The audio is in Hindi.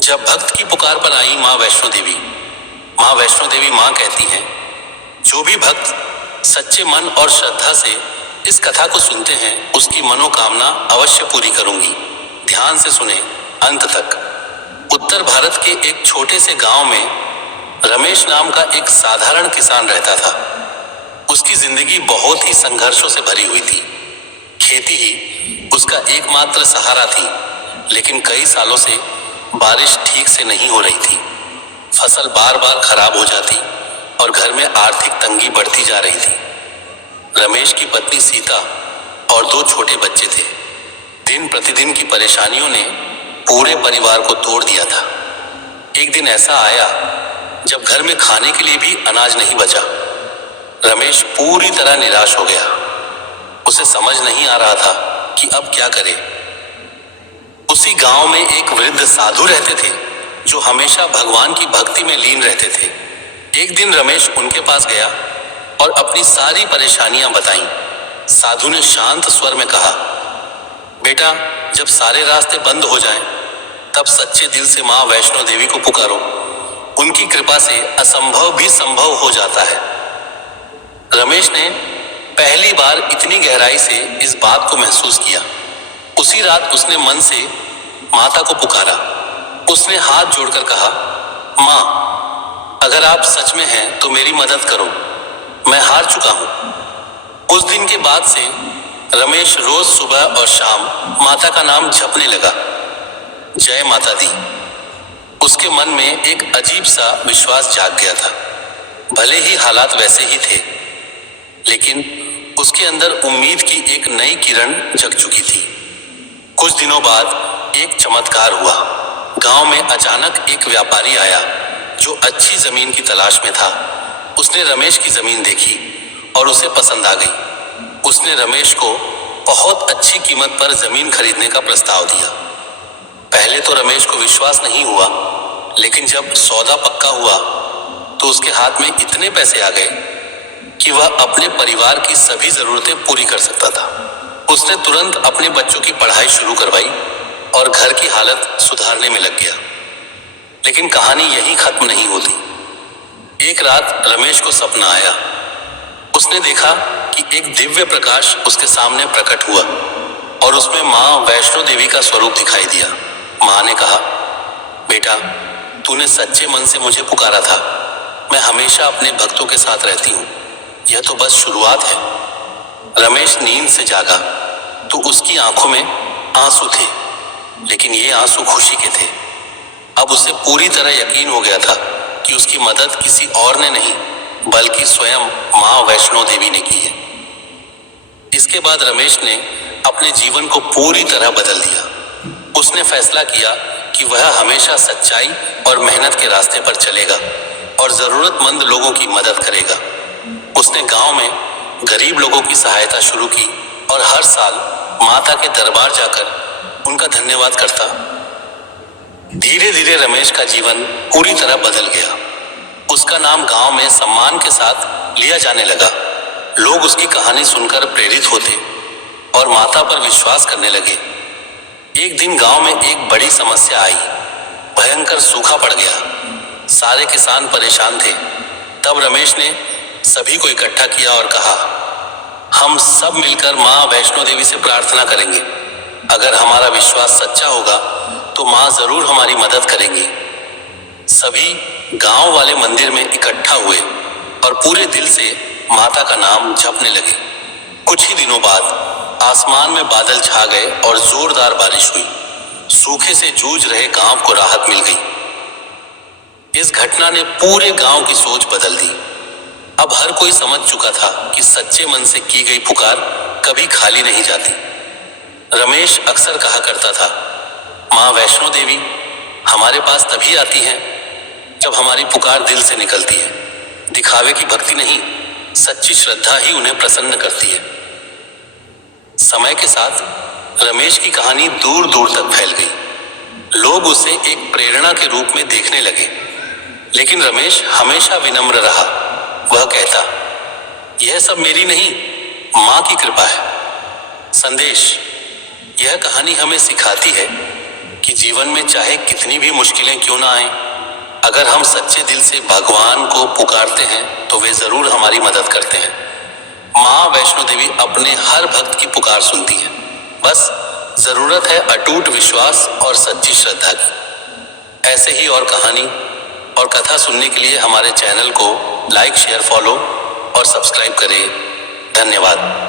जब भक्त की पुकार पर आई माँ वैष्णो देवी, माँ वैष्णो देवी माँ कहती हैं, जो भी भक्त सच्चे मन और श्रद्धा से इस कथा को सुनते हैं उसकी मनोकामना अवश्य पूरी करूंगी। ध्यान से सुने अंत तक। उत्तर भारत के एक छोटे से गांव में रमेश नाम का एक साधारण किसान रहता था। उसकी जिंदगी बहुत ही संघर्षों से भरी हुई थी। खेती ही उसका एकमात्र सहारा थी, लेकिन कई सालों से बारिश ठीक से नहीं हो रही थी। फसल बार बार खराब हो जाती और घर में आर्थिक तंगी बढ़ती जा रही थी। रमेश की पत्नी सीता और 2 छोटे बच्चे थे। दिन प्रतिदिन की परेशानियों ने पूरे परिवार को तोड़ दिया था। एक दिन ऐसा आया जब घर में खाने के लिए भी अनाज नहीं बचा। रमेश पूरी तरह निराश हो गया। उसे समझ नहीं आ रहा था कि अब क्या करे। उसी गांव में एक वृद्ध साधु रहते थे जो हमेशा भगवान की भक्ति में लीन रहते थे। एक दिन रमेश उनके पास गया और अपनी सारी परेशानियां बताईं। साधु ने शांत स्वर में कहा, बेटा, जब सारे रास्ते बंद हो जाएं, तब सच्चे दिल से माँ वैष्णो देवी को पुकारो। उनकी कृपा से असंभव भी संभव हो जाता है। रमेश ने पहली बार इतनी गहराई से इस बात को महसूस किया। उसी रात उसने मन से माता को पुकारा। उसने हाथ जोड़कर कहा, माँ, अगर आप सच में हैं तो मेरी मदद करो, मैं हार चुका हूं। उस दिन के बाद से रमेश रोज सुबह और शाम माता का नाम जपने लगा, जय माता दी। उसके मन में एक अजीब सा विश्वास जाग गया था। भले ही हालात वैसे ही थे, लेकिन उसके अंदर उम्मीद की एक नई किरण जग चुकी थी। कुछ दिनों बाद एक चमत्कार हुआ। गांव में अचानक एक व्यापारी आया जो अच्छी जमीन की तलाश में था। उसने रमेश की जमीन देखी और उसे पसंद आ गई। उसने रमेश को बहुत अच्छी कीमत पर जमीन खरीदने का प्रस्ताव दिया। पहले तो रमेश को विश्वास नहीं हुआ, लेकिन जब सौदा पक्का हुआ तो उसके हाथ में इतने पैसे आ गए कि वह अपने परिवार की सभी जरूरतें पूरी कर सकता था। उसने तुरंत अपने बच्चों की पढ़ाई शुरू करवाई और घर की हालत सुधारने में लग गया। लेकिन कहानी यहीं खत्म नहीं होती। एक रात रमेश को सपना आया। उसने देखा कि एक दिव्य प्रकाश उसके सामने प्रकट हुआ और उसमें माँ वैष्णो देवी का स्वरूप दिखाई दिया। माँ ने कहा, बेटा, तूने सच्चे मन से मुझे पुकारा था। मैं हमेशा अपने भक्तों के साथ रहती हूँ। यह तो बस शुरुआत है। रमेश नींद से जागा तो उसकी आंखों में आंसू थे, लेकिन ये आंसू खुशी के थे। अब उसे पूरी तरह यकीन हो गया था कि उसकी मदद किसी और ने नहीं, बल्कि स्वयं माँ वैष्णो देवी ने की है। इसके बाद रमेश ने अपने जीवन को पूरी तरह बदल दिया। उसने फैसला किया कि वह हमेशा सच्चाई और मेहनत के रास्ते पर चलेगा और जरूरतमंद लोगों की मदद करेगा। उसने गांव में गरीब लोगों की सहायता शुरू की और हर साल माता के दरबार जाकर उनका धन्यवाद करता। धीरे धीरे रमेश का जीवन पूरी तरह बदल गया। उसका नाम गांव में सम्मान के साथ लिया जाने लगा। लोग उसकी कहानी सुनकर प्रेरित होते और माता पर विश्वास करने लगे। एक दिन गांव में एक बड़ी समस्या आई। भयंकर सूखा पड़ गया। सारे किसान परेशान थे। तब रमेश ने सभी को इकट्ठा किया और कहा, हम सब मिलकर माँ वैष्णो देवी से प्रार्थना करेंगे। अगर हमारा विश्वास सच्चा होगा तो माँ जरूर हमारी मदद करेंगी। सभी गांव वाले मंदिर में इकट्ठा हुए और पूरे दिल से माता का नाम जपने लगे। कुछ ही दिनों बाद आसमान में बादल छा गए और जोरदार बारिश हुई। सूखे से जूझ रहे गांव को राहत मिल गई। इस घटना ने पूरे गांव की सोच बदल दी। अब हर कोई समझ चुका था कि सच्चे मन से की गई पुकार कभी खाली नहीं जाती। रमेश अक्सर कहा करता था, माँ वैष्णो देवी हमारे पास तभी आती हैं जब हमारी पुकार दिल से निकलती है। दिखावे की भक्ति नहीं, सच्ची श्रद्धा ही उन्हें प्रसन्न करती है। समय के साथ रमेश की कहानी दूर दूर तक फैल गई। लोग उसे एक प्रेरणा के रूप में देखने लगे, लेकिन रमेश हमेशा विनम्र रहा। वह कहता, यह सब मेरी नहीं, माँ की कृपा है। संदेश, यह कहानी हमें सिखाती है कि जीवन में चाहे कितनी भी मुश्किलें क्यों ना आए, अगर हम सच्चे दिल से भगवान को पुकारते हैं तो वे जरूर हमारी मदद करते हैं। माँ वैष्णो देवी अपने हर भक्त की पुकार सुनती है। बस जरूरत है अटूट विश्वास और सच्ची श्रद्धा की। ऐसे ही और कहानी और कथा सुनने के लिए हमारे चैनल को लाइक, शेयर, फॉलो और सब्सक्राइब करें। धन्यवाद।